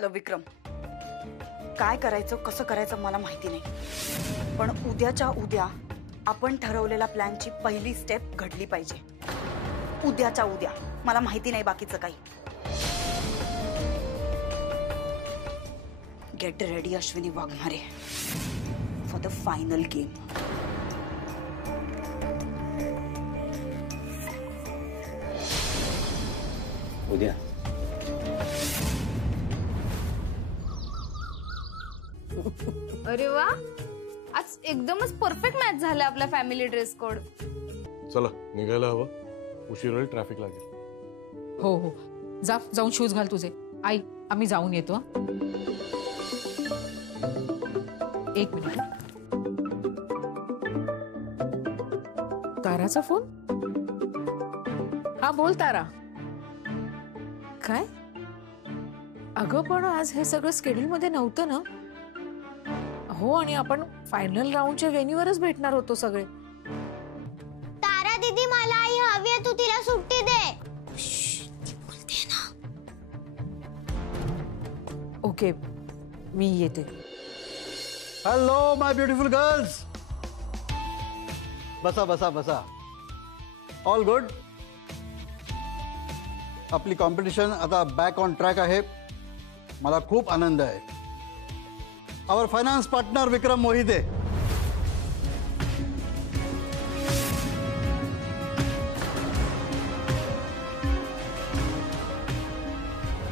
Hello विक्रम, काय करायचं कसं करायचं मला माहिती नाही, पण उद्याच्या उद्या आपण ठरवलेल्या प्लॅनची पहिली स्टेप घडली पाहिजे. उद्याच्या उद्या. मला माहिती नाही बाकीचं काही. Get ready Ashwini Waghmare for the final game. उद्या अरे वा, आज एकदमच परफेक्ट मॅच झाला आपला फॅमिली ड्रेस कोड. चला निघायला हवं, उशीर होईल, ट्रॅफिक लागेल. हो हो, जाऊन शूज घाल तुझे. आई आम्ही जाऊन येतो. एक मिनिट. ताराचा फोन. हा बोल तारा. काय? अगं पण आज हे सगळं स्केड्यूल मध्ये नव्हतं ना. हो, आणि आपण फायनल राऊंडच्या व्हेन्यूवरच भेटणार होतो सगळे. तारा दीदी, मला आई हवी आहे, तू तिला सुट्टी दे. ती बोलते ना. ओके, मी येते. Hello my beautiful girls. बसा बसा बसा. All good. आपली कॉम्पिटिशन आता बॅक ऑन ट्रॅक आहे. मला खूप आनंद आहे. Our finance partner Vikram Mohite.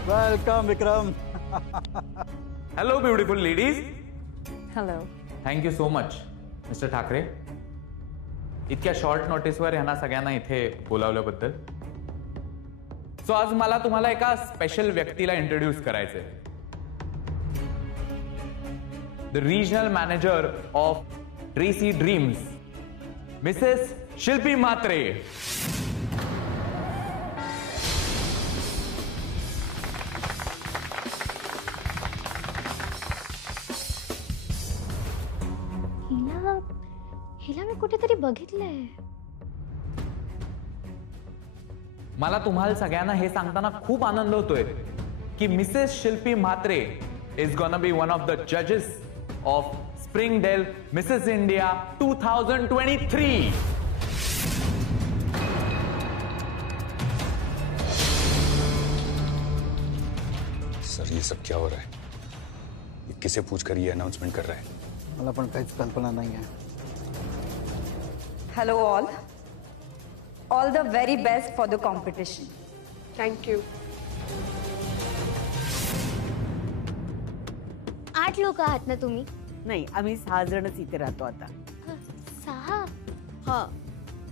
Welcome Vikram. Hello beautiful ladies. Hello. Thank you so much mister Thackeray, इतक्या शॉर्ट नोटीसवर ह्यांना सगळ्यांना इथे बोलावल्याबद्दल. सो आज मला तुम्हाला एका स्पेशल व्यक्तीला इंट्रोड्यूस करायचंय. The regional manager of Tracy Dreams, mrs Shilpi Mhatre. हिला मी कुठेतरी बघितलंय. मला तुम्हाला सगळ्यांना हे सांगताना खूप आनंद होतोय की mrs Shilpi Mhatre is gonna be one of the जजेस of Springdale mrs India 2023. Sir ये सब क्या हो रहा है? ये किसे पूछकर ये अनाउंसमेंट कर रहा है? मला पण काहीच कल्पना नाही आहे. Hello all. All the very best for the competition. Thank you. 8 लोक आहात ना तुम्ही? नाही, आम्ही 6 जणच इथे राहतो आता. 6? हा,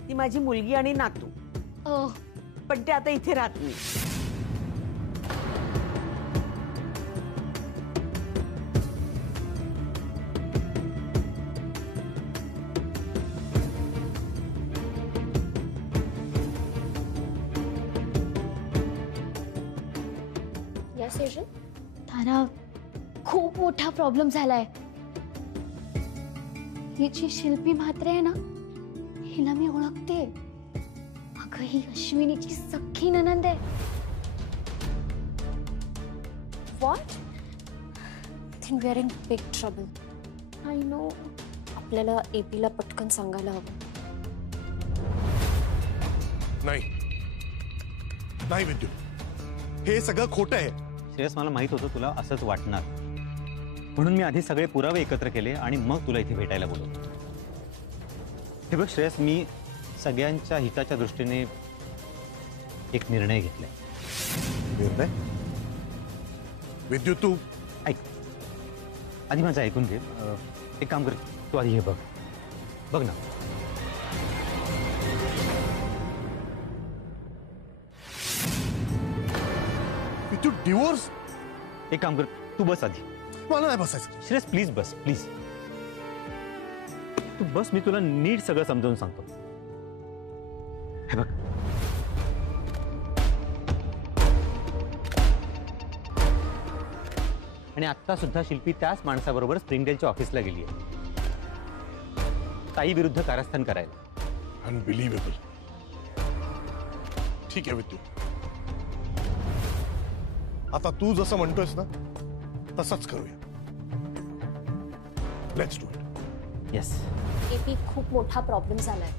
ती माझी मुलगी आणि नातू. ओह, पण ते आता इथे राहत नाही. या सेशन तारा, खूप मोठा प्रॉब्लेम झालाय. ही जी शिल्पी म्हात्रे आहे ना, हिला मी ओळखते. अगं, ही अश्विनीची सख्खी नणंद आहे. What? I think we are in big trouble. I know. आपल्याला एपीला पटकन सांगायला हवं. नाही नाही विद्युत, हे सगळं खोटं आहे. श्रेयस, मला माहित होतं तुला असंच वाटणार, म्हणून मी आधी सगळे पुरावे एकत्र केले आणि मग तुला इथे भेटायला बोलवतो. हे बघ श्रेयस, मी सगळ्यांच्या हिताच्या दृष्टीने एक निर्णय घेतलाय. निर्णय? विद्युत, तू ऐक, आधी माझं ऐकून घे. एक काम कर, तू आधी हे बघ. बघ ना. विद्युत, डिवोर्स? एक काम कर, तू बस आधी. मला नाही बसायचं. श्रेयस प्लीज बस, प्लीज. तू बस, मी तुला नीट सगळं समजावून सांगतो. हे बघ, आणि आता सुद्धा शिल्पी त्याच माणसाबरोबर स्प्रिंगडेलच्या ऑफिसला गेली आहे, ताई विरुद्ध कारस्थान करायला. अनबिलिव्हेबल. ठीक आहे विद्युत, आता तू जसं म्हणतोयस ना तसंच करूया. Let's do it. Yes. AP खूप मोठा प्रॉब्लेम झालाय.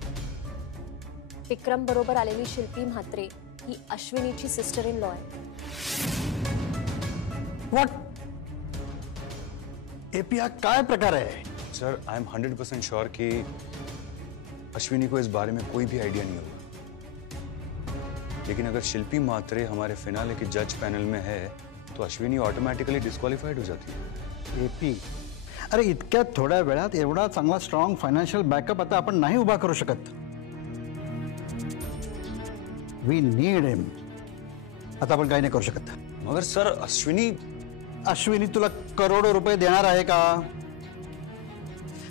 विक्रम बरोबर आलेली शिल्पी म्हात्रे ही अश्विनीची सिस्टर इन लॉ आहे. व्हॉट? एपी हा काय प्रकार आहे? सर आई एम 100% श्योर कि अश्विनी को इस बारे में कोई भी आइडिया नहीं होगा. लेकिन अगर शिल्पी म्हात्रे हमारे फिनाले के जज पैनल में है तो अश्विनी ऑटोमेटिकली डिस्क्वालिफाइड हो जाती है. एपी, अरे इतक्या थोड्या वेळात एवढा चांगला स्ट्रॉंग फायनान्शियल बॅकअप आता आपण नाही उभा करू शकत. वी नीड हिम. आता आपण काही नाही करू शकत. मगर सर अश्विनी तुला करोडो रुपये देणार आहे का?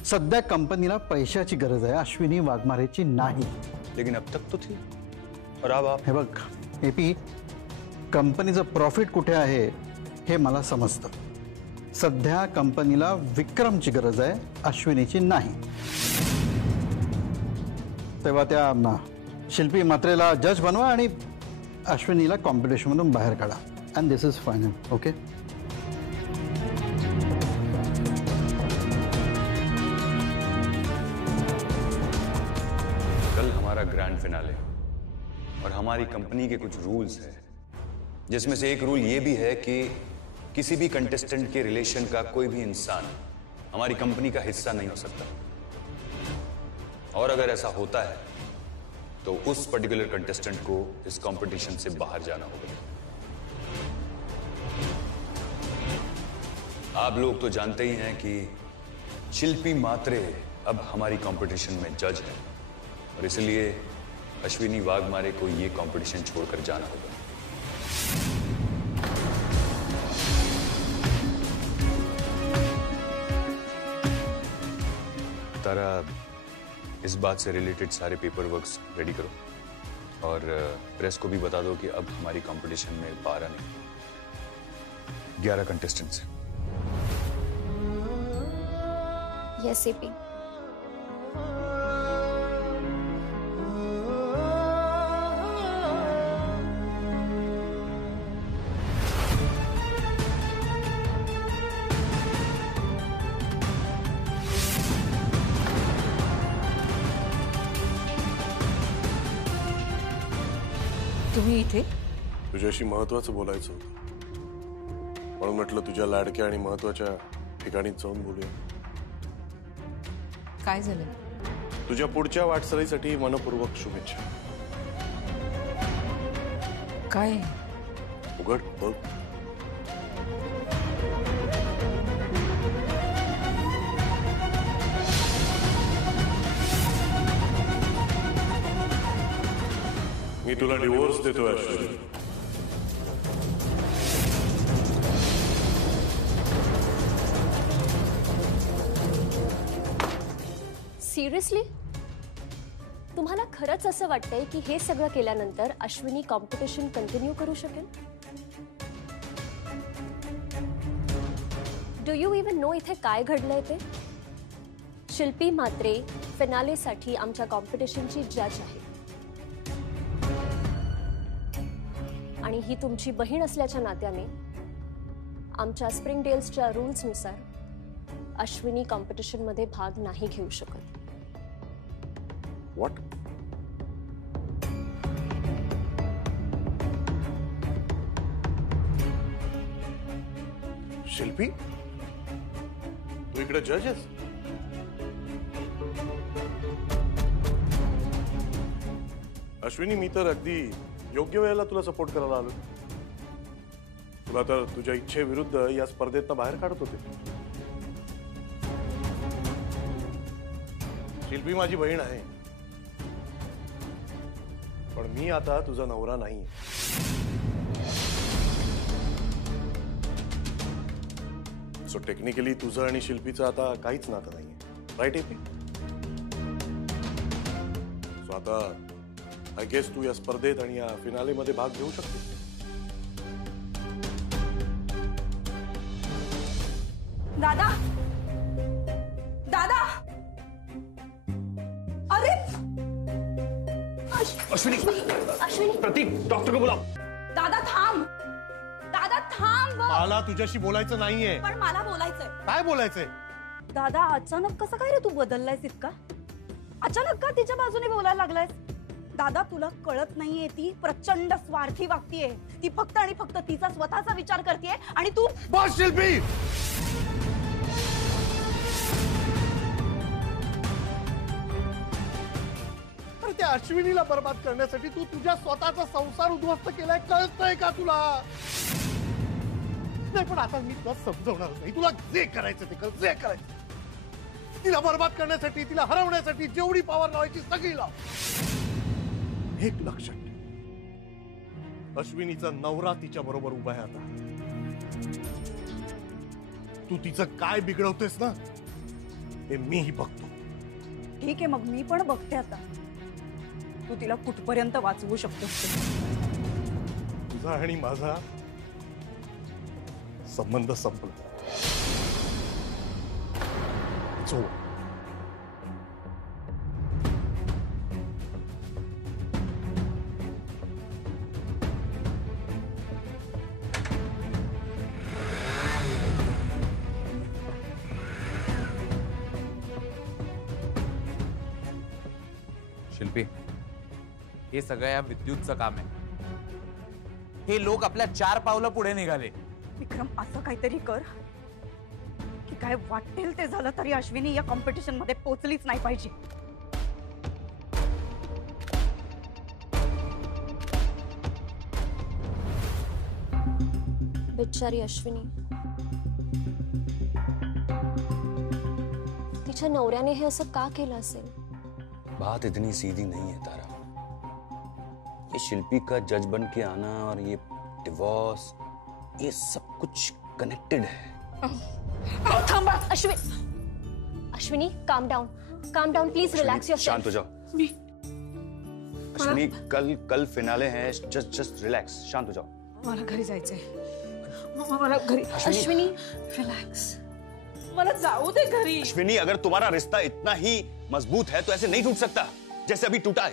सध्या कंपनीला पैशाची गरज आहे, अश्विनी वाघमारेची नाही. लेकिन अब तक तो थी. और अब आप हे बघ एपी, कंपनीचं प्रॉफिट कुठे आहे हे मला समजतं. सध्या कंपनीला विक्रमची गरज आहे, अश्विनीची नाही. तेव्हा त्या शिल्पी म्हात्रेला जज बनवा आणि अश्विनीला कॉम्पिटिशनमधून बाहेर काढा. And this is final. Okay. कल हमारा ग्रैंड फिनाले और हमारी कंपनी के कुछ रूल्स हैं, जिसमें से एक रूल ये भी है कि किसी भी कंटेस्टेंट के रिलेशन का कोई भी इंसान हमारी कंपनी का हिस्सा नहीं हो सकता. और अगर ऐसा होता है तो उस पर्टिकुलर कंटेस्टेंट को इस कंपटीशन से बाहर जाना होगा. आप लोग तो जानते ही हैं कि शिल्पी म्हात्रे अब हमारी कंपटीशन में जज है और इसलिए अश्विनी वाघमारे को ये कंपटीशन छोड़कर जाना होगा. तारा, इस बात से रिलेटेड सारे पेपर वर्क्स रेडी करो और प्रेस को भी बता दो कि अब हमारी कंपटीशन में 12 नहीं 11 कंटेस्टेंट्स हैं. Yes AP. तुम्ही इथे? तुझ्याशी महत्वाचं बोलायचं होतं, म्हणून म्हटलं तुझ्या लाडक्या आणि महत्वाच्या ठिकाणी जाऊन बोलूया. काय झालं? तुझ्या पुढच्या वाटचालीसाठी मनपूर्वक शुभेच्छा. काय? उघड बोल. मी तुला डिवोर्स देतोय अश्विनी. सिरियसली? तुम्हाला खरंच असं वाटतंय की हे सगळं केल्यानंतर अश्विनी कॉम्पिटिशन कंटिन्यू करू शकेल? डू यू इवन नो इथे काय घडलंय ते? शिल्पी म्हात्रे फिनालेसाठी आमच्या कॉम्पिटिशनची जज आहे आणि ही तुमची बहीण असल्याच्या नात्याने आमच्या स्प्रिंग डेल्सच्या रूल्सनुसार अश्विनी कॉम्पिटिशन मध्ये भाग नाही घेऊ शकत. व्हॉट? शिल्पी, तू इकडे जज आहेस? अश्विनी, मी तर अगदी योग्य वेळेला तुला सपोर्ट करायला आलो. तुला तर तुझ्या इच्छेविरुद्ध या स्पर्धेतनं बाहेर काढत होते. शिल्पी माझी बहीण आहे, पण मी आता तुझा नवरा नाही. सो टेक्निकली तुझं आणि शिल्पीचं आता काहीच नातं नाहीये. Right AP? सो आता आय गेस तू या स्पर्धेत आणि या फिनालेमध्ये भाग घेऊ शकते. दादा, दादा, अरे अश्विनी, अश्विनी, प्रतीक, डॉक्टर को बुलाओ. दादा थांब, दादा थांब. मला तुझ्याशी बोलायचं नाहीये. पण मला बोलायचंय. काय बोलायचंय? दादा अचानक कसं काय रे तू बदललायस इतका? अचानक का तिच्या बाजूने बोलायला लागलायस? दादा तुला कळत नाहीये, ती प्रचंड स्वार्थी वागतीये. ती फक्त आणि फक्त तिचा स्वतःचा विचार करतेय आणि तू बस शिल्पी. त्या अश्विनीला बर्बाद करण्यासाठी तू तुझ्या स्वतःचा संसार उद्ध्वस्त केलाय. कळतंय का तुला? नाही पण आता मी तुला समजवणार नाही. तुला जे करायचं ते कर, जे करायचं. तिला बर्बाद करण्यासाठी, तिला हरवण्यासाठी जेवढी पॉवर लावायची सगळी लाव. एक लक्षात ठेव, अश्विनीचा नवरा तिच्या बरोबर उभा आहे. आता तू तिचं काय बिघडवतेस ना, हे मीही बघतो. ठीक आहे, मग मी पण बघते आता तू तिला कुठपर्यंत वाचवू शकतोस. तुझा आणि माझा संबंध संपला. शिल्पी, हे सगळं या विद्युतचं काम आहे. हे लोक आपल्या 4 पावलं पुढे निघाले. विक्रम असं काहीतरी कर की काय वाटेल ते झालं तरी अश्विनी या कॉम्पिटिशन मध्ये पोचलीच नाही पाहिजे. बिचारी अश्विनी, तिच्या नवऱ्याने हे असं का केलं असेल? बात इतनी सीधी नहीं है तारा. ये शिल्पी का जज बन के आना और ये डिवोर्स, ये सब कुछ कनेक्टेड है. Ashwini, calm down, please relax yourself. शांत हो जाओ. अश्विनी, कल फिनाले है. जस्ट रिलैक्स, शांत हो जाओ. मला घरी जायचंय. मला घरी. अश्विनी, रिलॅक्स. मला जाऊ दे घरी. अश्विनी, अगर तुम्हारा रिश्ता इतना ही मजबूत है तो ऐसे नहीं टूट सकता जैसे अभी टूटा है.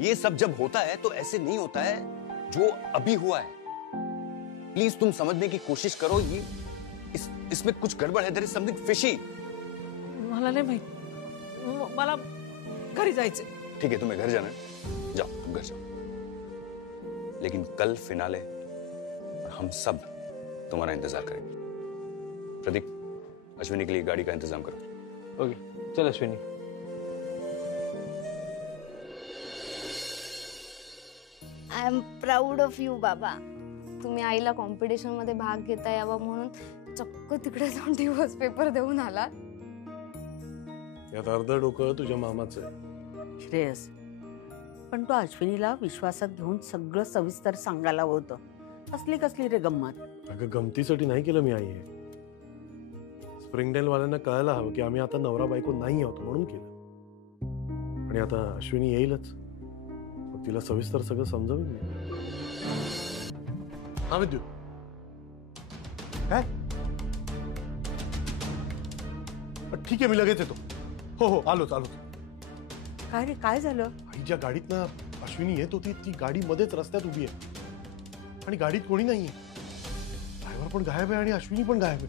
ये सब जब होता है तो ऐसे नहीं होता है जो अभी हुआ है. प्लीज तुम समझने की कोशिश करो. ये इसमें कुछ गड़बड़ है. There is something fishy. मला नाही माहित. मला घरी जायचंय. ठीक है, तुम्हें घर जाना है, जाओ तुम घर जाओ. लेकिन कल फिनाले और हम सब तुम्हारा इंतजार करेंगे. प्रदीप, अश्विनी के लिए गाड़ी का इंतजाम करो. ओके, चल Ashwini. I am proud of you बाबा. तुम्ही आईला कॉम्पिटिशन मध्ये भाग घेता यावा म्हणून चक्क तिकडे जाऊन दिवस पेपर देऊन आला. यात अर्ध डोकं तुझ्या मामाचं आहे. श्रेयस, पण तो अश्विनीला विश्वासात घेऊन सगळं सविस्तर सांगायला होतं. असली कसली रे गंमत? अगं गमतीसाठी नाही केलं मी आई हे. स्प्रिंगडेल वाल्यांना कळायला हवं की आम्ही आता नवरा बायको नाही आहोत म्हणून केलं. आणि आता अश्विनी येईलच, मग तिला सविस्तर सगळं समजावेल मी. हा विद्युत, काय? ठीक आहे, मी लगेच येतो. हो, आलोच. काय रे, काय झालं? आई, ज्या गाडीतनं अश्विनी येत होती ती गाडी मध्येच रस्त्यात उभी आहे आणि गाडीत कोणी नाहीये. ड्रायव्हर पण गायब आहे आणि अश्विनी पण गायब आहे.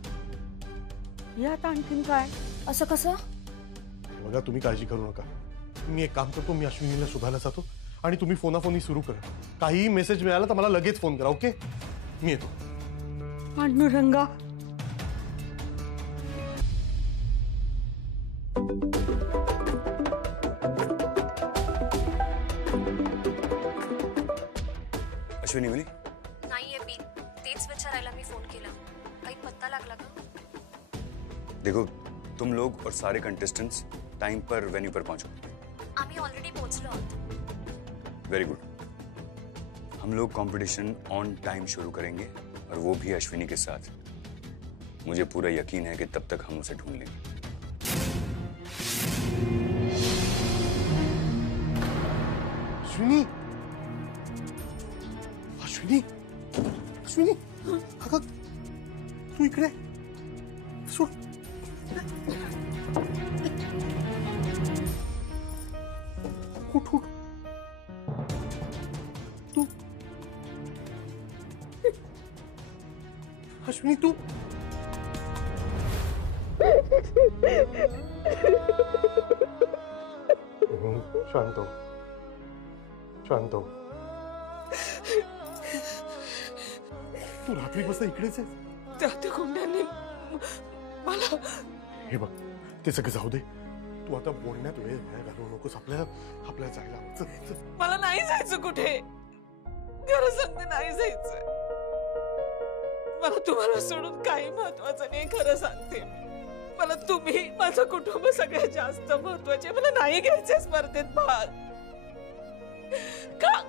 या आता आणखीन काय? असं कसं? बघा, तुम्ही काळजी करू नका. मी एक काम करतो, मी अश्विनीला शोधायला जातो आणि तुम्ही फोनाफोनी सुरू करा. काहीही मेसेज मिळाला तर मला लगेच फोन करा. ओके, मी येतो. पांडुरंगा, अश्विनी मिली? नाहीये बीन. तेच विचारायला मी फोन केला. काही पत्ता लागला का? देखो, तुम लोग और सारे कंटेस्टेंट्स टाइम पर वेन्यू पर पहुंचो. आम्ही ऑलरेडी पोहोचलो आहोत. Very good. हम लोग कंपटीशन ऑन टाइम शुरू करेंगे और वो भी अश्विनी के साथ. मुझे पूरा यकीन है कि तब तक हम उसे ढूंढ लेंगे. अश्विनी, अगं तू इकडे सोड. उठ. तू अश्विनी तू शांत हो, शांत हो. तू रात्रीपासून इकडेच आहेस? त्या गुंड्यांनी मला हे बघ, ते सगळं जाऊ दे. तू आता बोलण्यात वेळ घालवू नकोस. आपल्याला जायला चल, चल. मला नाही जायचं कुठे. खरं सांगते, नाही जायचं. मला तुम्हाला सोडून काही महत्वाचं नाही. खरं सांगते, मला तुम्ही, माझं कुटुंब सगळ्यात जास्त महत्वाचे. मला नाही घ्यायचे स्पर्धेत भाग.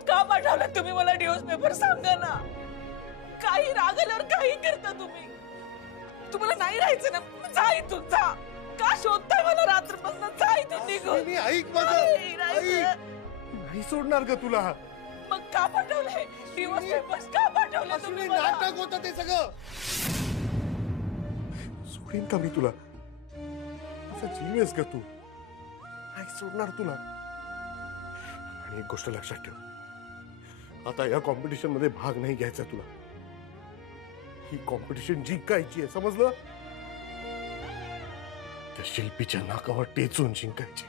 का पाठवलं तुम्ही मला न्यूज पेपर? सांगा ना. काही राग आल्यावर काही करता तुम्ही. तुम्हाला नाही राहायचं ना, जा इथून, जा. का शोधताय मला रात्रपासून? जा इथून निघून. ऐक माझं, नाही सोडणार ग तुला. मग का पाठवलंय न्यूज पेपर्स? का पाठवले तुम्ही मला? नाटक होतं ते सगळं. सोडीन का मी तुला? असं जीव आहेस का तू? नाही सोडणार तुला. आणि एक गोष्ट लक्षात ठेव, आता या कॉम्पिटिशन मध्ये भाग नाही घ्यायचा तुला. ही कॉम्पिटिशन जिंकायची आहे, समजलं? त्या शिल्पीच्या नाकावर टेचून जिंकायची.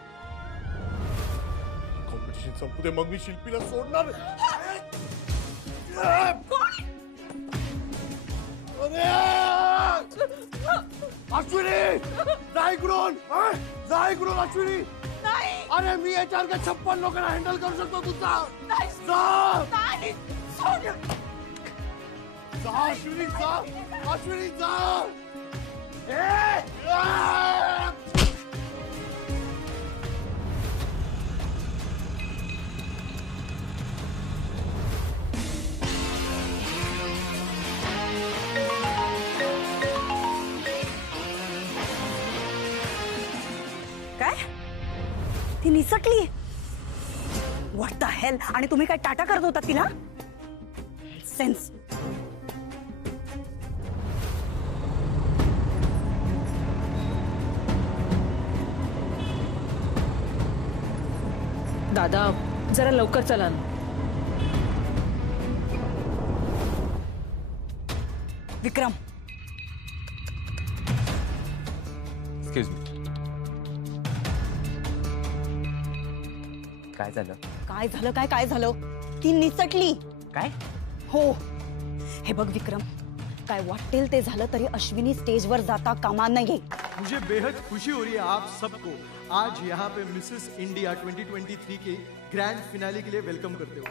कॉम्पिटिशन संपू दे, मग मी शिल्पीला सोडणार. अश्विनी, जा इकडून, जा इकडून अश्विनी. नाही. अरे मी याच्यावर काय 56 लोकांना हँडल करू शकतो. तुझा नाही. जा, नाही. सोड. जा अश्विनी, जा अश्विनी, जा. काय? ती निसटली? What the hell? आणि तुम्ही काय टाटा करत होता तिला? सेन्स. दादा, जरा लवकर चला ना. विक्रम, एक्सक्यूज मी. काय झालं? काय झालं? काय झालं? ती निसटली. काय? हो. हे बघ विक्रम, काय वाटेल ते झालं तरी अश्विनी स्टेजवर जाता कामा नये. मुझे बेहद खुशी हो रही है आप सबको आज यहाँ पे मिसेस इंडिया 2023 के ग्रैंड फिनाले के लिए वेलकम करते हो.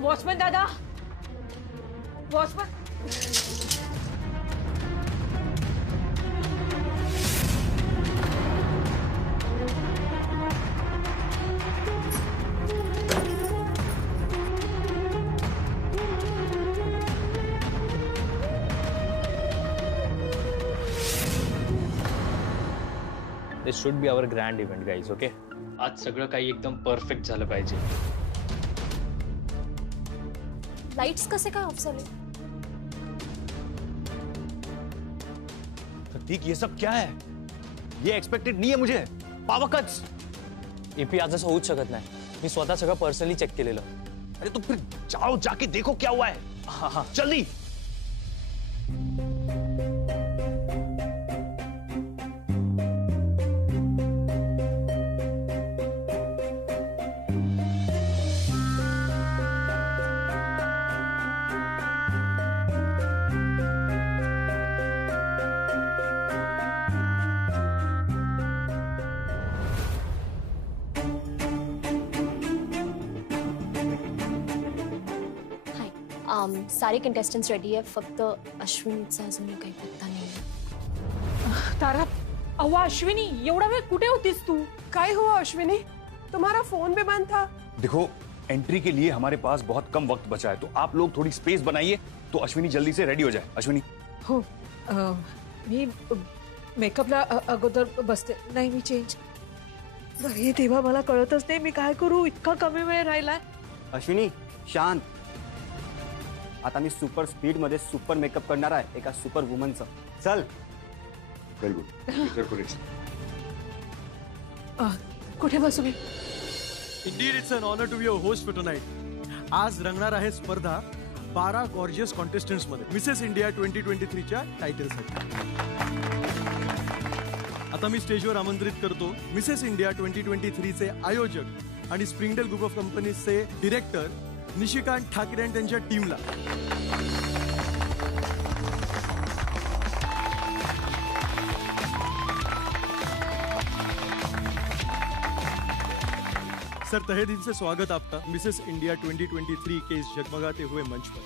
वॉचमैन दादा, watchman. This should be our grand event, guys. Okay? आज सगळं काही एकदम परफेक्ट झालं पाहिजे. लाइट्स कसे काय ऑफ झाले? प्रतीक, ये सब क्या है? ये एक्सपेक्टेड नहीं है मुझे. पावकच. एपी आज असं होऊच शकत नाही. मी स्वतः सगळं पर्सनली चेक केलेलं. अरे तो फिर जाओ, जाके देखो क्या हुआ है. हाँ, जल्दी. सारे कंटेस्टेंट्स रेडी है, फक्त अश्विनीचा अजून काही पत्ता नाही. तारा, अहो अश्विनी, एवढा वेळ कुठे होतीस तू? काय हुआ अश्विनी? तुम्हारा फोन भी बंद था. देखो, एंट्री के लिए हमारे पास बहुत कम वक्त बचा है, तो आप लोग थोड़ी स्पेस बनाइए तो अश्विनी जल्दी से रेडी हो जाए. अश्विनी. हो, मी मेकअपला अगोदर बसते. नाही, मी चेंज. अरे देवा, मला कळतच नाही मी काय करू. इतका कमी वेळ राहिलाय. अश्विनी, शांत. आता मी सुपर स्पीड मध्ये सुपर मेकअप करणार आहे एका सुपर वुमनचं. चल. Very good. कुठे बसू मी? Indeed, it's an honor to be your host for tonight. आज रंगणार आहे स्पर्धा 12 गॉर्जियस कॉन्टेस्टंट्स मध्ये मिसेस इंडिया 2023च्या टायटलसाठी. आता मी स्टेजवर आमंत्रित करतो मिसेस इंडिया 2023चे आयोजक आणि स्प्रिंगडेल ग्रुप ऑफ कंपनीजचे डिरेक्टर निशिकांत ठाकरे आणि त्यांच्या टीमला. सर, तहे दिल से स्वागत आपका मिसेस इंडिया 2023 के इस जगमगाते हुए मंच पर.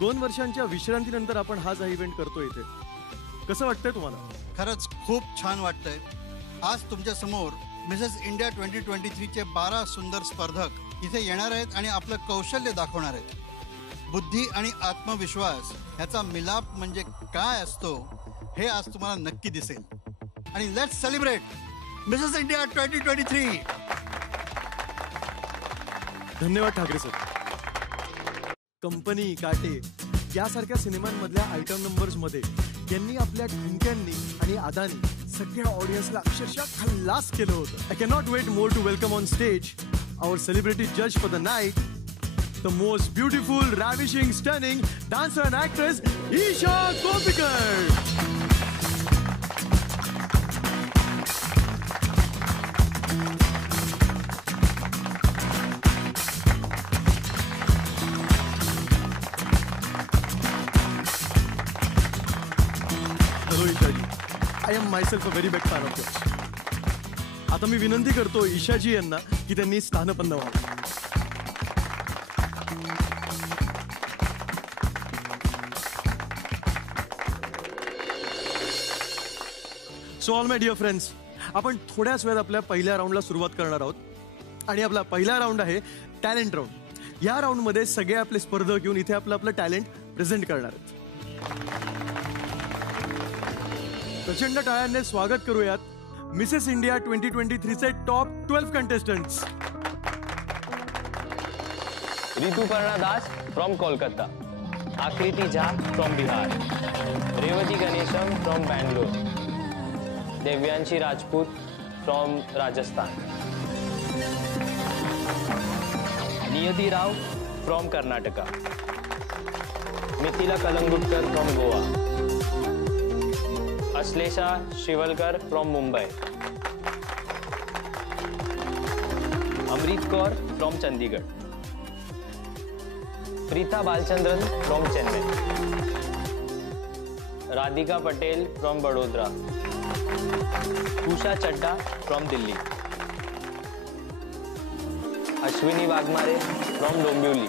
2 वर्षांच्या विश्रांतीनंतर आपण हा इव्हेंट करतोय इथे. कसं वाटतंय तुम्हाला? खरंच खूप छान वाटतंय. आज तुमच्या समोर मिसेस इंडिया 2023चे 12 सुंदर स्पर्धक इथे येणार आहेत आणि आपलं कौशल्य दाखवणार आहेत. बुद्धी आणि आत्मविश्वास ह्याचा मिलाप म्हणजे काय असतो हे आज तुम्हाला नक्की दिसेल. आणि लेट्स सेलिब्रेट मिसेस इंडिया 2023. धन्यवाद ठाकरे सर. कंपनी, काटे यासारख्या सिनेमांमधल्या आयटम नंबर्स मध्ये यांनी आपल्या ठणक्यांनी आणि अदानी सगळ्या ऑडियन्सला अक्षरशः खल्लास केलं होतं. I can not wait more to welcome on stage our celebrity जज for the night, the most beautiful, ravishing, stunning dancer and actress Isha Koppikar. I am myself a very big fan of yours. आता मी विनंती करतो ईशाजी यांना की त्यांनी स्थानपन्न व्हावं. So all my dear friends, आपण थोड्याच वेळात आपल्या पहिल्या राऊंडला सुरुवात करणार आहोत. आणि आपला पहिला राऊंड आहे टॅलेंट राऊंड. या राऊंडमध्ये सगळे आपले स्पर्धक घेऊन इथे आपलं टॅलेंट प्रेझेंट करणार आहेत. प्रचंड टाळ्यांनी स्वागत करूयात मिसेस इंडिया 2023चे top 12 contestants. Rituparna Das from Kolkata, Aakriti Jha from Bihar, Revathi Ganesham from Bangalore, Devyanshi Rajput from Rajasthan, Niyati Rao from Karnataka, Mithila Kalangutkar from Goa, Ashlesha Shivalkar from Mumbai, Amrit Kaur from Chandigarh, Preeta Balachandran from Chennai, Radhika Patel from Vadodara, Usha Chadda from Delhi, Ashwini Waghmare from Dombivli,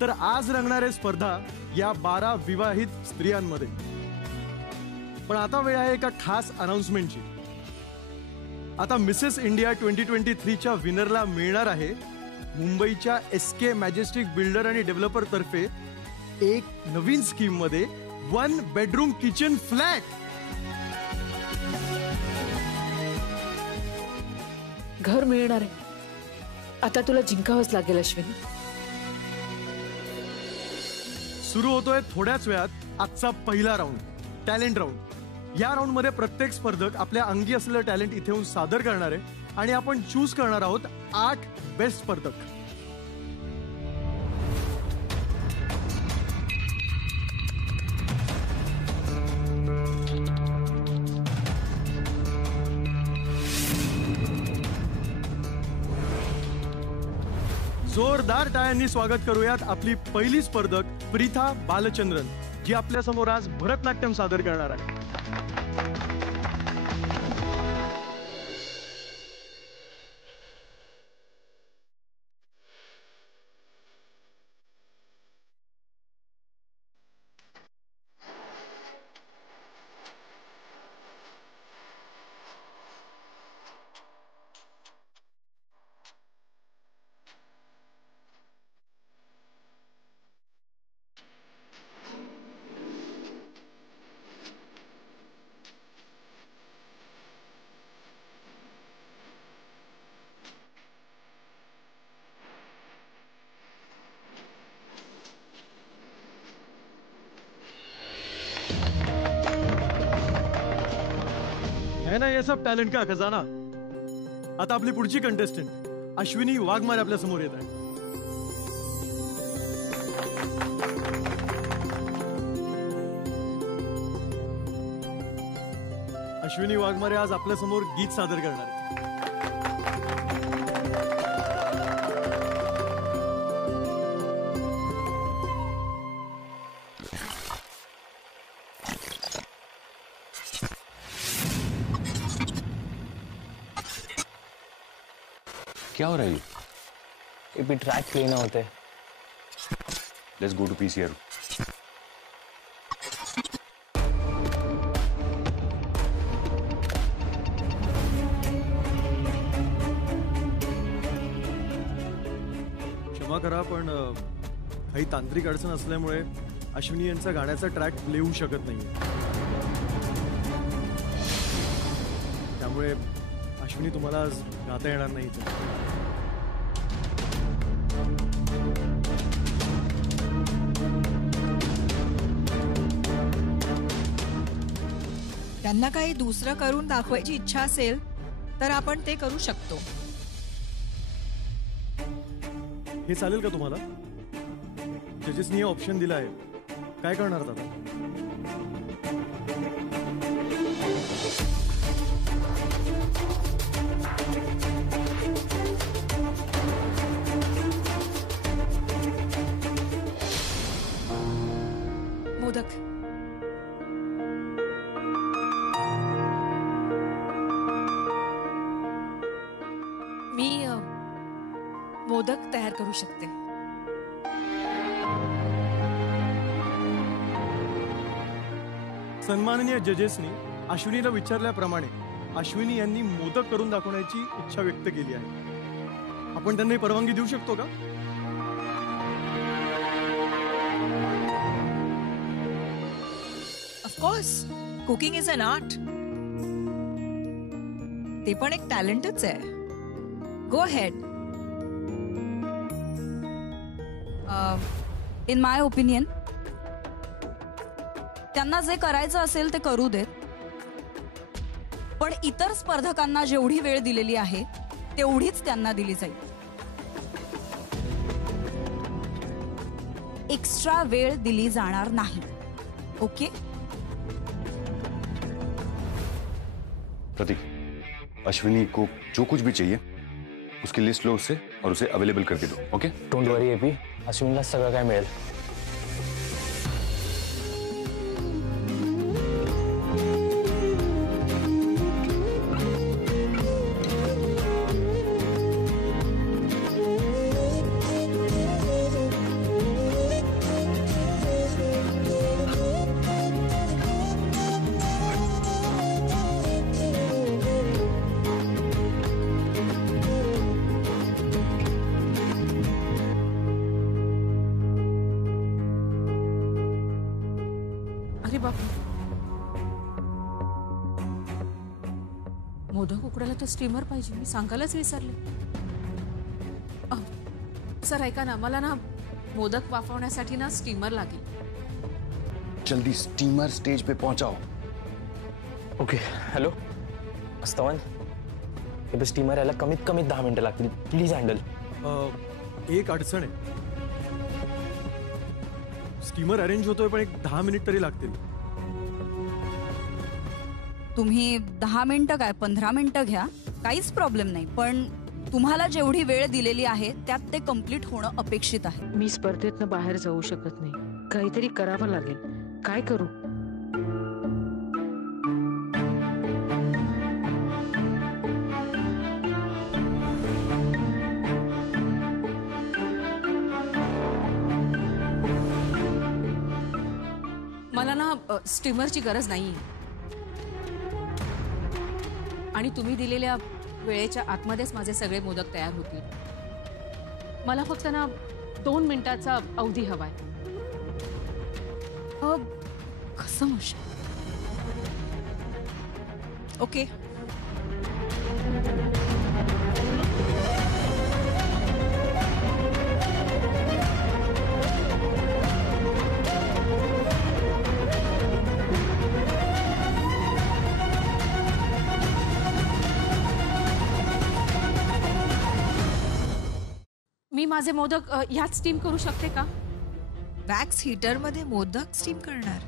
तर आज रंगणारे स्पर्धा या 12 विवाहित स्त्रियांमध्ये. पण आता वेळ आहे एका खास अनाउन्समेंटची. आता मिसेस इंडिया 2023च्या विनरला मिळणार आहे मुंबईच्या SK मॅजेस्टिक बिल्डर आणि डेव्हलपर तर्फे एक नवीन स्कीम मध्ये 1 बेडरूम किचन फ्लॅट. घर मिळणार आहे. आता तुला जिंकावंच लागेल अश्विनी. सुरू होतोय थोड्याच वेळात आजचा पहिला राऊंड, टॅलेंट राऊंड. या राऊंड मध्ये प्रत्येक स्पर्धक आपल्या अंगी असलेलं टॅलेंट इथे येऊन सादर करणार आहे आणि आपण चूज करणार आहोत 8 बेस्ट स्पर्धक. जोरदार टाळ्यांनी स्वागत करूयात आपली पहिली स्पर्धक प्रीता बालचंद्रन, जी आपल्या समोर आज भरतनाट्यम सादर करणार आहे. ये सब टॅलेंट का खजाना. आता आपली पुढची कंटेस्टंट अश्विनी वाघमारे आपल्या समोर येत आहे. अश्विनी वाघमारे आज आपल्या समोर गीत सादर करणार आहे. क्या हो रहा है? ये भी ट्रैक लेना होते हैं. Let's go to PCR. क्षमा करा पण काही तांत्रिक अडचण असल्यामुळे अश्विनी यांचा गाण्याचा ट्रॅक प्ले होऊ शकत नाही. त्यामुळे अश्विनी तुम्हाला आज गाता येणार नाही. त्यांना काही दुसरं करून दाखवायची इच्छा असेल तर आपण ते करू शकतो. हे चालेल का तुम्हाला? जजेसनी हे ऑप्शन दिलं आहे. काय करणार दादा? मोदक. मी मोदक तयार करू शकते. सन्माननीय जजेसनी अश्विनीला विचारल्याप्रमाणे अश्विनी यांनी मोदक करून दाखवण्याची इच्छा व्यक्त केली आहे. आपण त्यांना परवानगी देऊ शकतो का? Of course, cooking is an art. ते पण एक टॅलेंटच आहे. Go ahead. In my opinion त्यांना जे करायचं असेल ते करू देत, पण इतर स्पर्धकांना जेवढी वेळ दिलेली आहे तेवढीच त्यांना दिली जाईल. एक्स्ट्रा वेळ दिली जाणार नाही. ओके? प्रतीक, अश्विनी को जो कुछ भी चाहिए उसकी लिस्ट लो उससे और उसे अवेलेबल करके दो. ओके? डोंट वरी एपी, अश्विनला सगळं काय मिळेल. अरे बापरे, मोदक उकडायला तर स्टीमर पाहिजे. मी सांगायलाच विसरले. सर ऐका ना, मला ना मोदक वाफवण्यासाठी ना स्टीमर लागेल. जल्दी स्टीमर स्टेज पे पहुंचाओ. ओके. हॅलो अस्तवन, हे स्टीमर यायला कमीत कमी 10 मिनिटं लागतील. Please handle. एक अडचण आहे. स्टीमर अरेंज होतोय पण एक 10 मिनिट तरी लागतील. तुम्ही 10 मिनिटं काय 15 मिनिटं घ्या, काहीच प्रॉब्लेम नाही. पण तुम्हाला जेवढी वेळ दिलेली आहे त्यात ते कंप्लीट होणं अपेक्षित आहे. मी स्पर्धेतनं बाहेर जाऊ शकत नाही. काहीतरी करावं लागेल. काय करू? मला ना स्टीमरची गरज नाही आणि तुम्ही दिलेल्या वेळेच्या आतमध्येच माझे सगळे मोदक तयार होतील. मला फक्त ना 2 मिनिटाचा अवधी हवाय. कसं म्हणशील? ओके. मी माझे मोदक ह्याच स्टीम करू शकते का? वॅक्स हीटर मध्ये मोदक स्टीम करणार?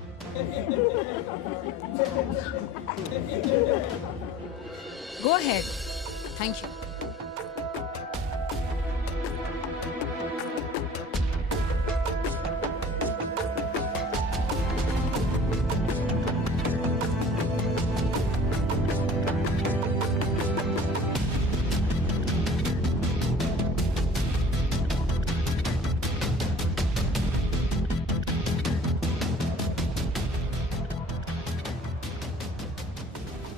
गो हेड. थँक्यू.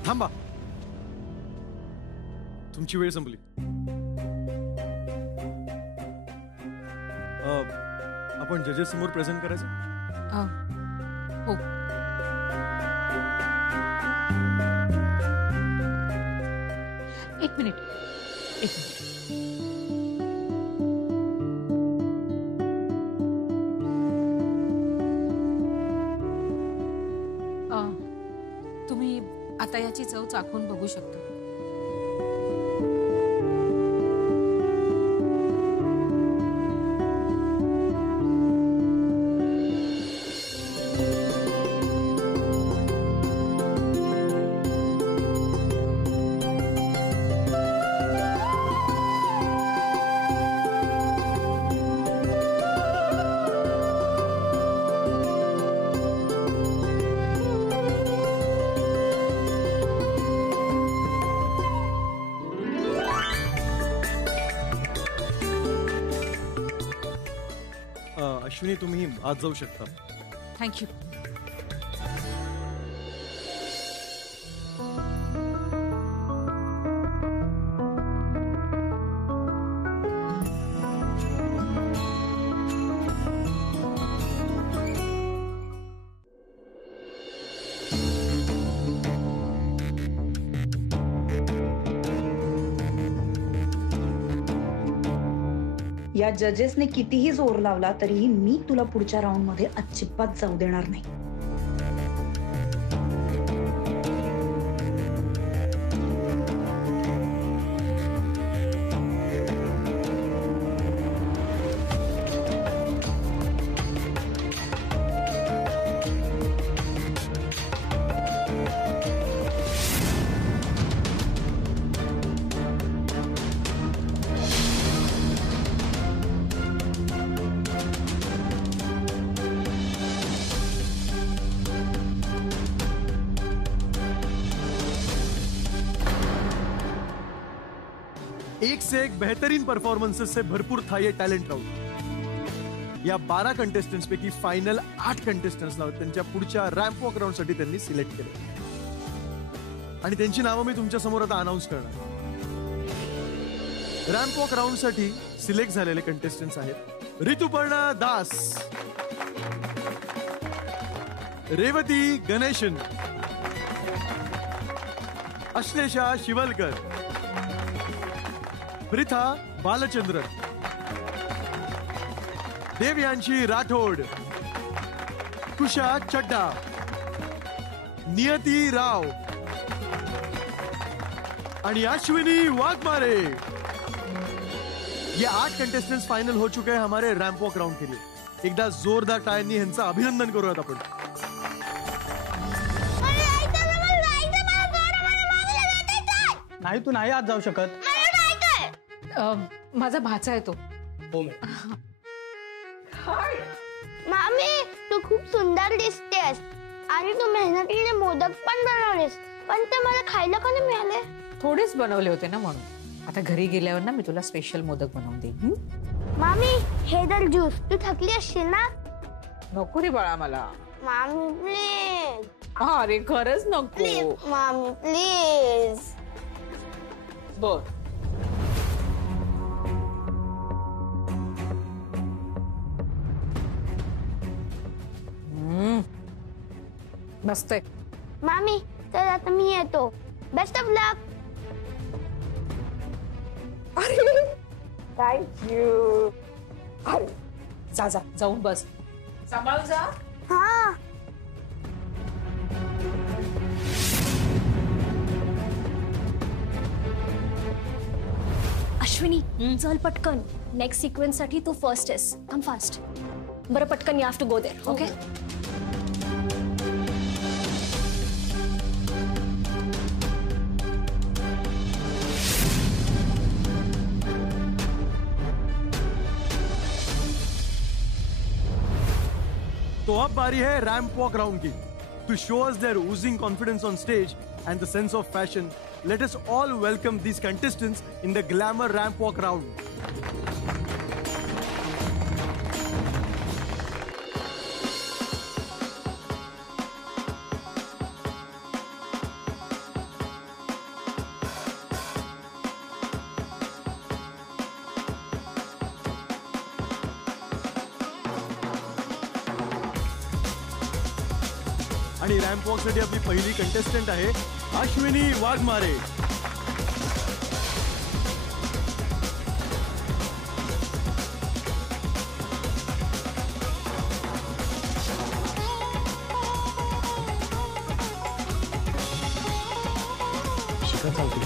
थांबा, तुमची वेळ संपली. आपण जजेस समोर प्रेझेंट करायचं. हो. एक मिनिट. तुम्ही आता याची चव चाखून बघू शकता. अश्विनी, तुम्ही आज जाऊ शकता. थँक्यू. या जजेसने कितीही जोर लावला तरीही मी तुला पुढच्या राऊंड मध्ये अजिबात जाऊ देणार नाही. एक से एक बेहतरीन परफॉर्मन्सेस से भरपूर था ये टॅलेंट राउंड. या 12 कंटेस्टंट्स पैकी फायनल 8 कंटेस्टंट्सना त्यांच्या पुढच्या रॅम्प वॉक राउंड साठी त्यांनी सिलेक्ट केले आणि त्यांची नावं मी तुमच्या समोर आता अनाउन्स करणार. रॅम्प वॉक राउंड साठी सिलेक्ट झालेले कंटेस्टंट्स आहेत ऋतुपर्णा दास, रेवती गणेशन, अश्लेषा शिवलकर, प्रिथा बालचंद्रन, देवयांशी राठोड, कुशा चड्डा, नियती राव आणि अश्विनी वाघमारे. ये 8 कंटेस्टेंट्स फाइनल हो चुके हैं हमारे रैंप वॉक राउंड के लिए. एकदा जोरदार टाळ्यांनी ह्यांचं अभिनंदन करूयात आपण. नाही, तू नाही आज जाऊ शकत. माझा भाचा आहे तो. मामी, तू खूप सुंदर दिसतेस आणि तू मेहनतीने मोदक पण बनवलेस, पण ते मला खायला का नाही मिळाले? थोडेच बनवले होते ना म्हणून. आता घरी गेल्यावर ना मी तुला स्पेशल मोदक बनवून देईन. मामी, हे दर ज्यूस. तू थकली असशील ना? नको रे बाळा मला. मामी प्लीज. अरे खरंच नको. प्लीज मामी प्लीज. बर. मस्त आहे. मामी, तर आता मी येतो. बेस्ट ऑफ लक. अरे थँक्यू. अरे जा जा, जाऊन बस. सांभाळ जा. हा. अश्विनी चल पटकन, नेक्स्ट सिक्वेन्स साठी तू फर्स्ट आहेस, कम फास्ट. बरं पटकन, you have to go there. Okay. तो अब बारी है रैंप वॉक राउंड की. To show us their oozing confidence on stage and the sense of fashion, let us all welcome these contestants in the glamour ramp walk round. आणि ramp walk साठी आपली पहिली contestant आहे अश्विनी वाघमारे. शिखर चालते.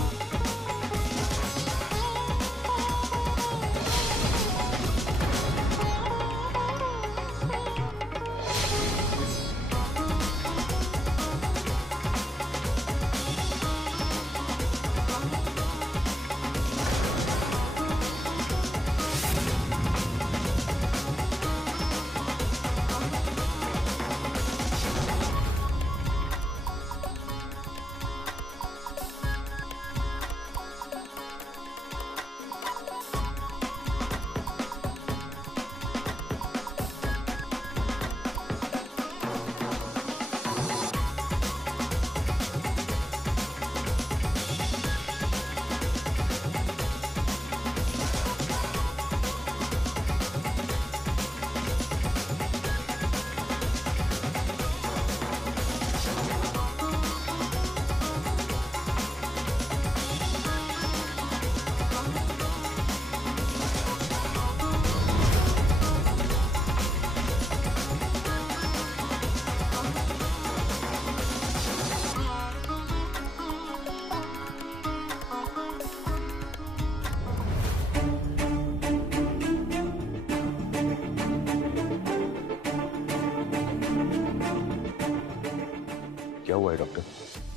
क्या हुआ है डॉक्टर?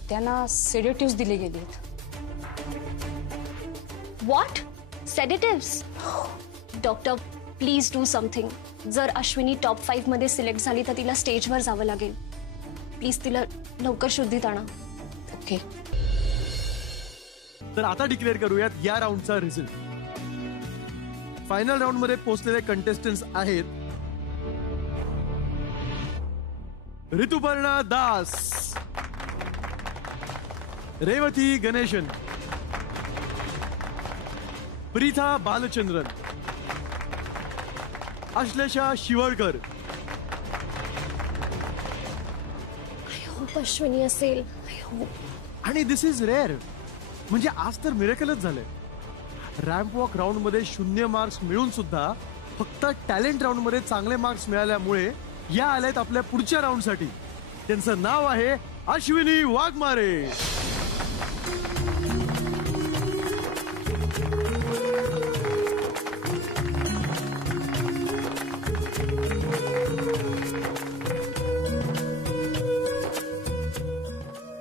त्यांना सेडेटिव्स दिले गेलेत. What? Sedatives? Doctor please do something. जर अश्विनी टॉप 5 मध्ये सिलेक्ट झाली तर तिला स्टेजवर जावं लागेल. प्लीज तिला लवकर शुद्धीत आणा. ओके. तर आता डिक्लेअर करूयात या राऊंडचा रिझल्ट. फायनल राऊंड मध्ये पोहोचलेले कंटेस्टंट्स आहेत ऋतुपर्णा दास, रेवती गणेशन, प्रीथा बालचंद्रन, अश्लेषा शिवळकर. अश्विनी असेल. आणि दिस इज रेअर, म्हणजे आज तर मिरेकलच झालंय. रॅम्प वॉक राऊंड मध्ये 0 मार्क्स मिळून सुद्धा फक्त टॅलेंट राऊंड मध्ये चांगले मार्क्स मिळाल्यामुळे या आल्यात आपल्या पुढच्या राऊंड साठी. त्यांचं नाव आहे अश्विनी वाघमारे.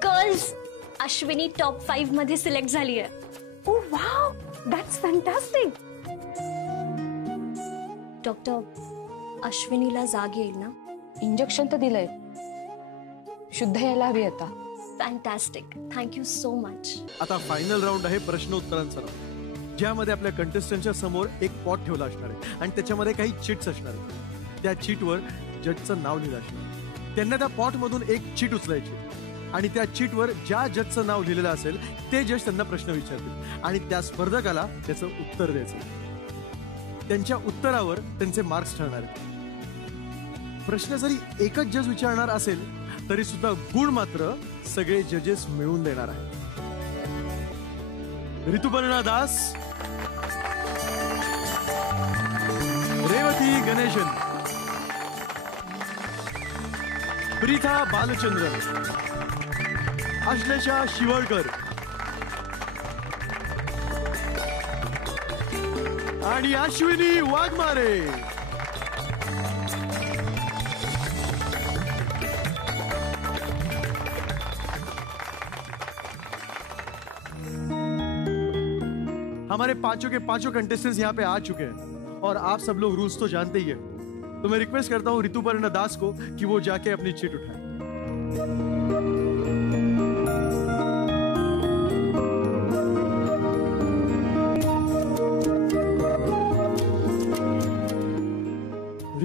गर्ल्स, अश्विनी टॉप 5 मध्ये सिलेक्ट झाली आहे. ओ वाव, दॅट्स फॅन्टास्टिक. डॉक्टर, अश्विनीला जाग येईल ना? इंजेक्शन तर दिलंय, शुद्ध यायला हवी आता. Fantastic, thank you so much. आता फायनल राऊंड आहे प्रश्न उत्तरांचा राऊंड, ज्यामध्ये आपल्या कंटेस्टंटच्या समोर एक पॉट ठेवला असणार आहे आणि त्याच्यामध्ये काही चिट्स असणार आहेत. त्या चिटवर जजचं नाव लिहिलं असणार. त्यांना त्या पॉट मधून एक चिट उचलायची आणि त्या चिटवर ज्या जजचं नाव लिहिलेलं असेल ते जज त्यांना प्रश्न विचारतील आणि त्या स्पर्धकाला त्याचं उत्तर द्यायचं. त्यांच्या उत्तरावर त्यांचे मार्क्स ठरणार आहेत. प्रश्न जरी एकच जज विचारणार असेल तरी सुद्धा गुण मात्र सगळे जजेस मिळून देणार आहेत. ऋतुपर्णा दास, रेवती गणेशन, प्रीथा बालचंद्रन, अश्लेषा शिवळकर, आणि अश्विनी वाघमारे. हमारे पांचों के पांचों कंटेस्टेंट्स यहाँ पे आ चुके हैं और आप सब लोग रूल्स तो जानते ही हैं, तो मैं रिक्वेस्ट करता हूँ ऋतुपर्णा दास को कि वो जाके अपनी चिट उठाए.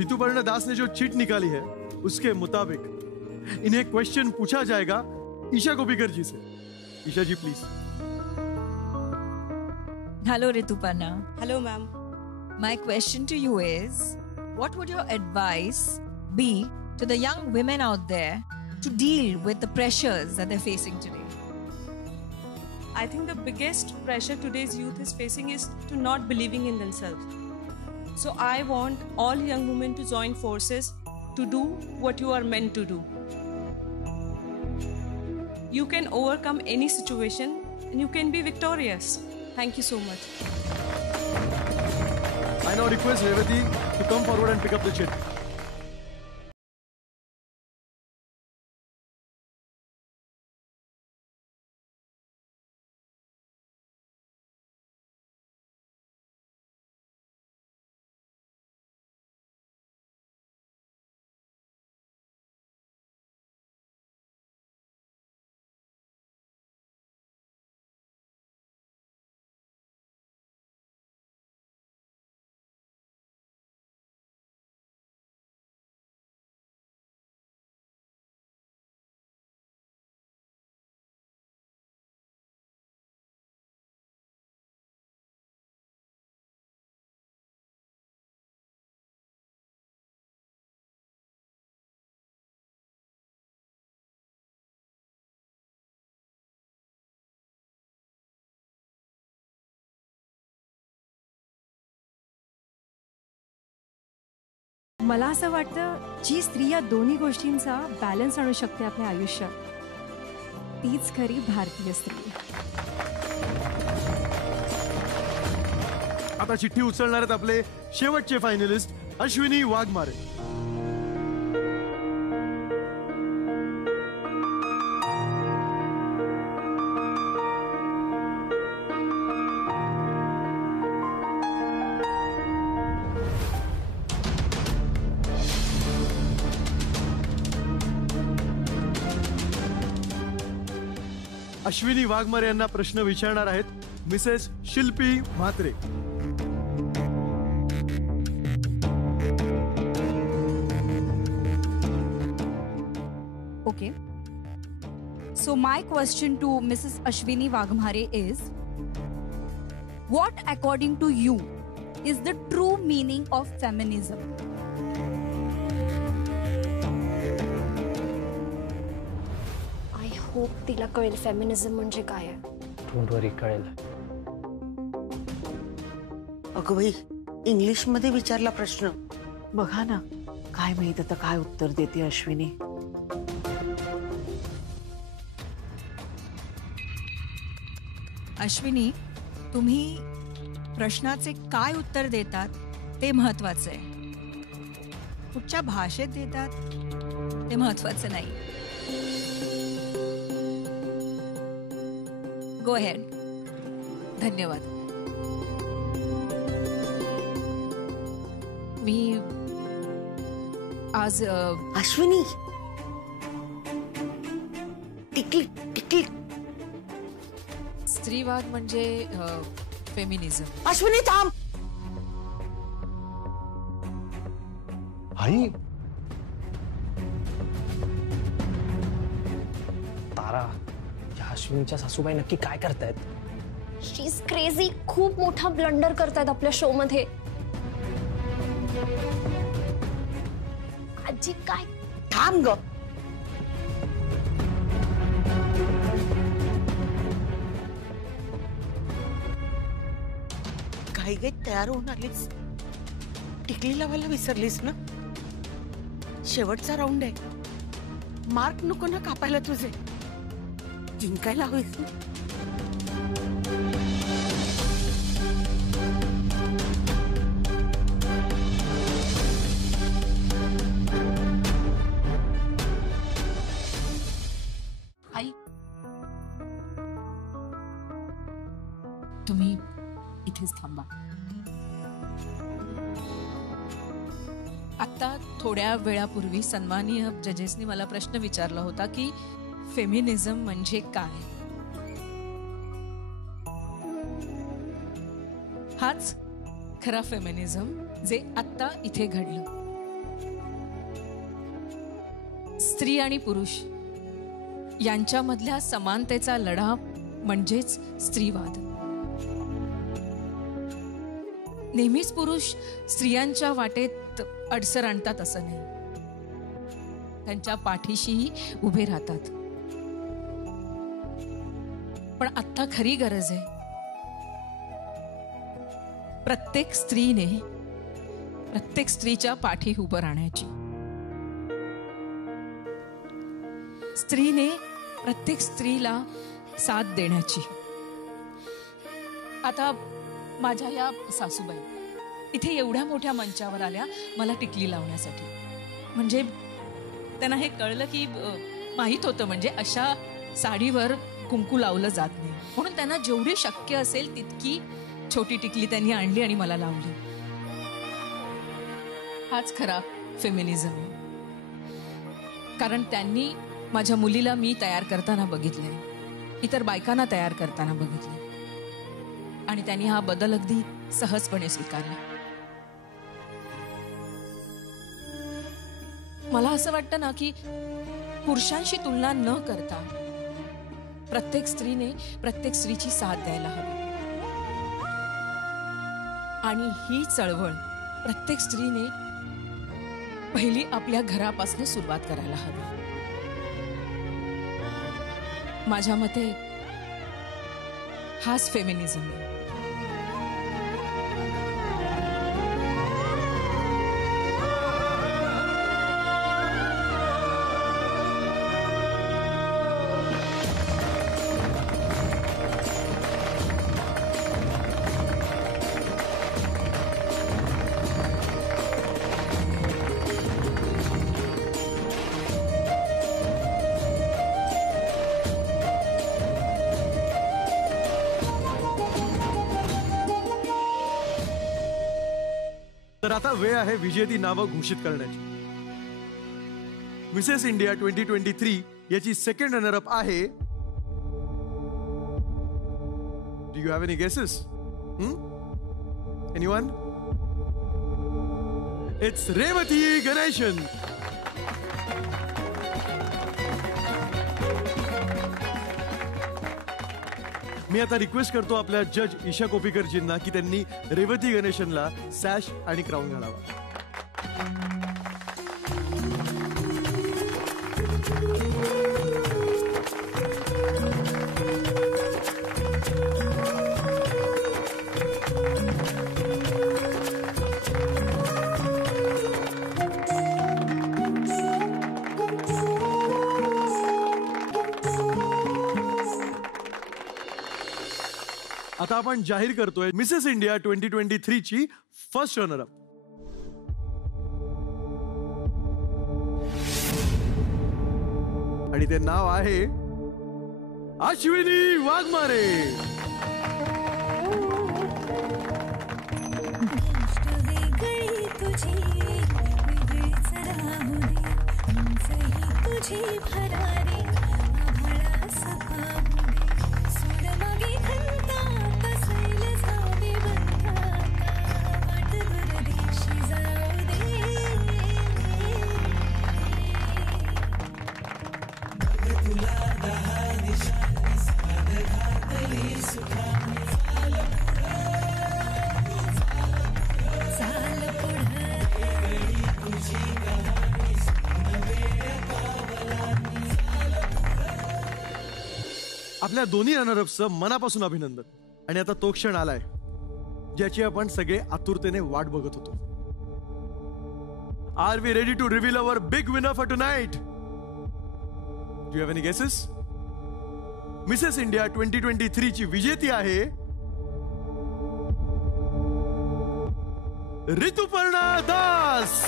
ऋतुपर्णा दास ने जो चिट निकाली है उसके मुताबिक इन्हें क्वेश्चन पूछा जाएगा ईशा कोबिकर जी से. ईशा जी please. Hello, Rituparna. Hello, ma'am. My question to you is, what would your advice be to the young women out there to deal with the pressures that they're facing today? I think the biggest pressure today's youth is facing is to not believing in themselves. So I want all young women to join forces to do what you are meant to do. You can overcome any situation and you can be victorious. Thank you so much. I now request Revati to come forward and pick up the chit. मला असं वाटतं जी स्त्री या दोन्ही गोष्टींचा balance आणू शकते आपल्या आयुष्यात तीच खरी भारतीय स्त्री. आता चिठ्ठी उचलणार आहेत आपले शेवटचे फायनलिस्ट अश्विनी वाघमारे. अश्विनी वाघमारे यांना प्रश्न विचारणार आहेत Mrs Shilpi Mhatre. Okay. So my question to Mrs. Ashwini Waghmare is, what according to you is the true meaning of feminism? I hope तिला कळेल फेमिनिझम म्हणजे काय आहे. डोंट वरी, कळेल. अगं बाई, इंग्लिश मध्ये विचारला प्रश्न. बघा ना, काय माहित आता काय उत्तर देते अश्विनी. अश्विनी, तुम्ही प्रश्नाचे काय उत्तर देतात ते महत्वाचं आहे. कुठच्या भाषेत देतात ते महत्वाचं नाही. Go ahead. धन्यवाद. मी आज अश्विनी टिकली टिकली. स्त्रीवाद म्हणजे फेमिनिझम. अश्विनी थांब. आई, तारा, या अश्विनीच्या सासूबाई नक्की काय करतायत? शी इज क्रेझी. खूप मोठा ब्लंडर करतायत आपल्या शो मध्ये. आजी काय? थांब ग. काही काही तयार होऊन आलीस. टिकली लावायला विसरलीस ना. शेवटचा राऊंड आहे. मार्क नको ना कापायला तुझे. जिंकायला हवीस ना. इथेच थांबा. आता थोड्या वेळापूर्वी सन्माननीय जजेसनी मला प्रश्न विचारला होता की फेमिनिझम म्हणजे काय. हाच खरा फेमिनिझम जे आत्ता इथे घडलं. स्त्री आणि पुरुष यांच्यामधल्या समानतेचा लढा म्हणजेच स्त्रीवाद. नेहमीच पुरुष स्त्रियांच्या वाटेत अडसर आणतात असं नाही, त्यांच्या पाठीशीही उभे राहतात. पण आत्ता खरी गरज आहे प्रत्येक स्त्रीच्या पाठी उभं राहण्याची. स्त्रीने प्रत्येक स्त्रीला साथ देण्याची. आता माझ्या या सासूबाई इथे एवढ्या मोठ्या मंचावर आल्या मला टिकली लावण्यासाठी. म्हणजे त्यांना हे कळलं की माहीत होतं म्हणजे अशा साडीवर कुंकू लावलं जात नाही, म्हणून त्यांना जेवढी शक्य असेल तितकी छोटी टिकली त्यांनी आणली आणि मला लावली. हाच खरा फेमिनिझम आहे. कारण त्यांनी माझ्या मुलीला मी तयार करताना बघितलंय, इतर बायकांना तयार करताना बघितलंय, आणि त्यांनी हा बदल अगदी सहजपणे स्वीकारला. मला असं वाटतं ना की पुरुषांशी तुलना न करता प्रत्येक स्त्रीने प्रत्येक स्त्रीची साथ द्यायला हवी. आणि ही चळवळ प्रत्येक स्त्रीने पहिली आपल्या घरापासून सुरुवात करायला हवी. माझ्या मते हाच फेमिनिझम आहे. तर आता वेळ आहे विजेती नावं घोषित करण्याची. मिसेस इंडिया 2023 याची सेकंड रनर अप आहे. Do you have any guesses? Anyone? It's Revathi Ganesan. मी आता रिक्वेस्ट करतो आपल्या जज ईशा कोपीकरजींना की त्यांनी रेवती गणेशनला सॅश आणि क्राऊन घालावा. आता आपण जाहीर करतोय मिसेस इंडिया 2023 ची फर्स्ट रनर अप. आणि ते नाव आहे अश्विनी वाघमारे. आपल्या दोन्ही रनरअप्सचं मनापासून अभिनंदन. आणि आता तो क्षण आलाय ज्याची आपण सगळे आतुरतेने वाट बघत होतो. Are we ready to reveal our big winner for tonight? Do you have any guesses? Mrs India 2023 ची विजेती आहे ऋतुपर्णा दास.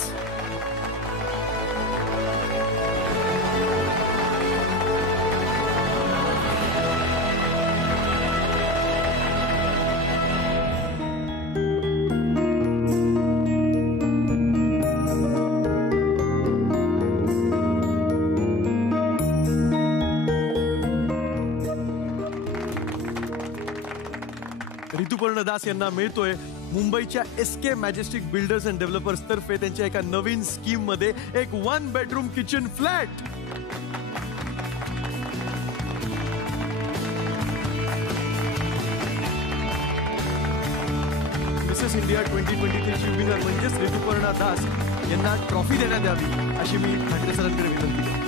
ऋतुपर्ण दास यांना मिळतोय मुंबईच्या SK majestic builders and developers तर्फे त्यांच्या एका नवीन स्कीम मध्ये एक 1 bedroom kitchen flat. Mrs India 2023 ची विनर म्हणजेच ऋतुपर्णा दास यांना ट्रॉफी देण्यात यावी अशी मी ठाकरे सरांकडे विनंती करतो.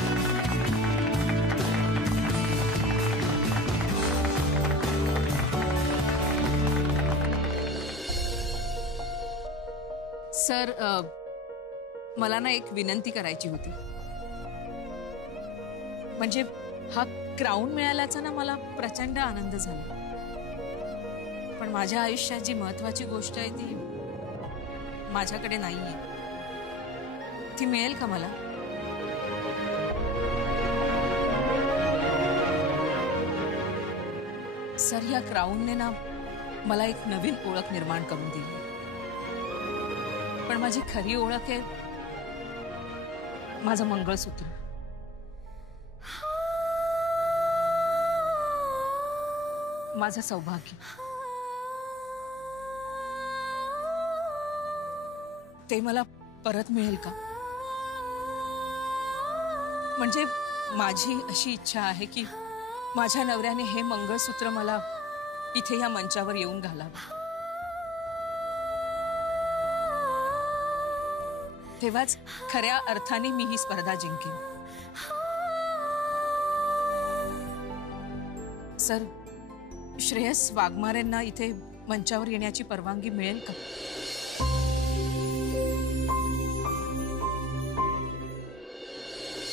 सर मला ना एक विनंती करायची होती. म्हणजे हा क्राऊन मिळाल्याचा ना मला प्रचंड आनंद झाला, पण माझ्या आयुष्यात जी महत्वाची गोष्ट आहे ती माझ्याकडे नाहीये. ती मिळेल का मला? सर या क्राऊनने ना मला एक नवीन ओळख निर्माण करून दिली, पण माझी खरी ओळख आहे माझं मंगळसूत्र. माझं सौभाग्य. ते मला परत मिळेल का? म्हणजे माझी अशी इच्छा आहे की माझ्या नवऱ्याने हे मंगळसूत्र मला इथे या मंचावर येऊन घालावं. तेव्हाच खऱ्या अर्थाने मी ही स्पर्धा जिंकेन. सर, श्रेयस वाघमारेंना इथे मंचावर येण्याची परवानगी मिळेल का?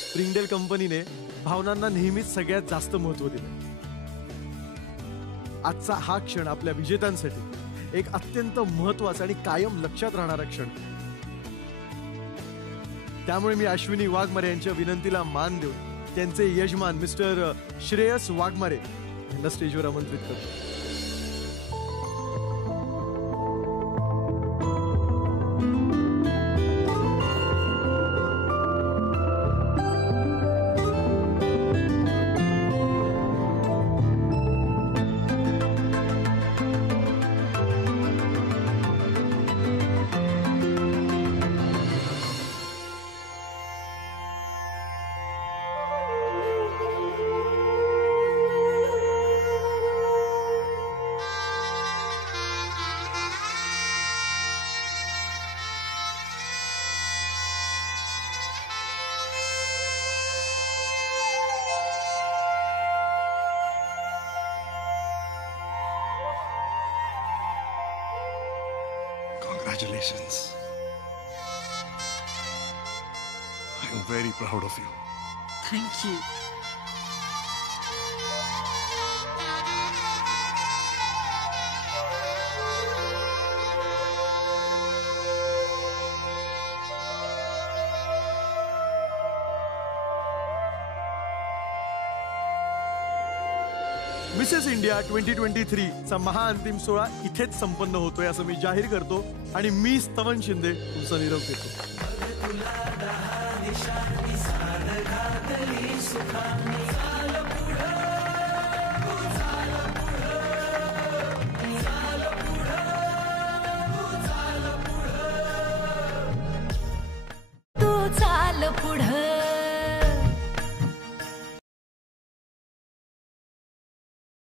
स्प्रिंगडेल कंपनीने भावनांना नेहमीच सगळ्यात जास्त महत्व दिलं. आजचा हा क्षण आपल्या विजेत्यांसाठी एक अत्यंत महत्वाचा आणि कायम लक्षात राहणारा क्षण. त्यामुळे मी अश्विनी वाघमारे यांच्या विनंतीला मान देऊन त्यांचे यजमान मिस्टर श्रेयस वाघमारे यांना स्टेजवर आमंत्रित करतो. Congratulations. I'm very proud of you. Thank you. Mrs India 2023 चा महाअंतिम सोहळा इथेच संपन्न होतोय असं मी जाहीर करतो आणि मी स्तवन शिंदे तुमचा निरोप घेतो. सुखाने चाल पुढं, तू चाल